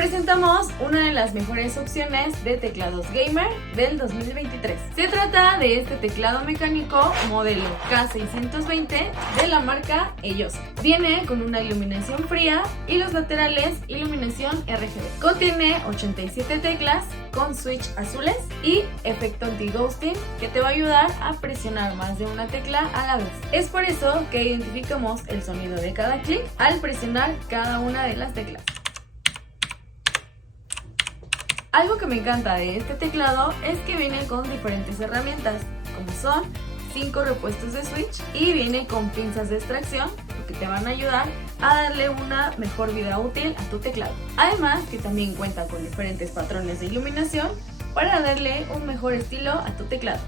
presentamos una de las mejores opciones de teclados gamer del 2023. Se trata de este teclado mecánico modelo K620 de la marca Ellos. Viene con una iluminación fría y los laterales iluminación RGB. Contiene 87 teclas con switch azules y efecto anti-ghosting que te va a ayudar a presionar más de una tecla a la vez. Es por eso que identificamos el sonido de cada clic al presionar cada una de las teclas. Algo que me encanta de este teclado es que viene con diferentes herramientas, como son 5 repuestos de switch y viene con pinzas de extracción, lo que te van a ayudar a darle una mejor vida útil a tu teclado. Además que también cuenta con diferentes patrones de iluminación para darle un mejor estilo a tu teclado.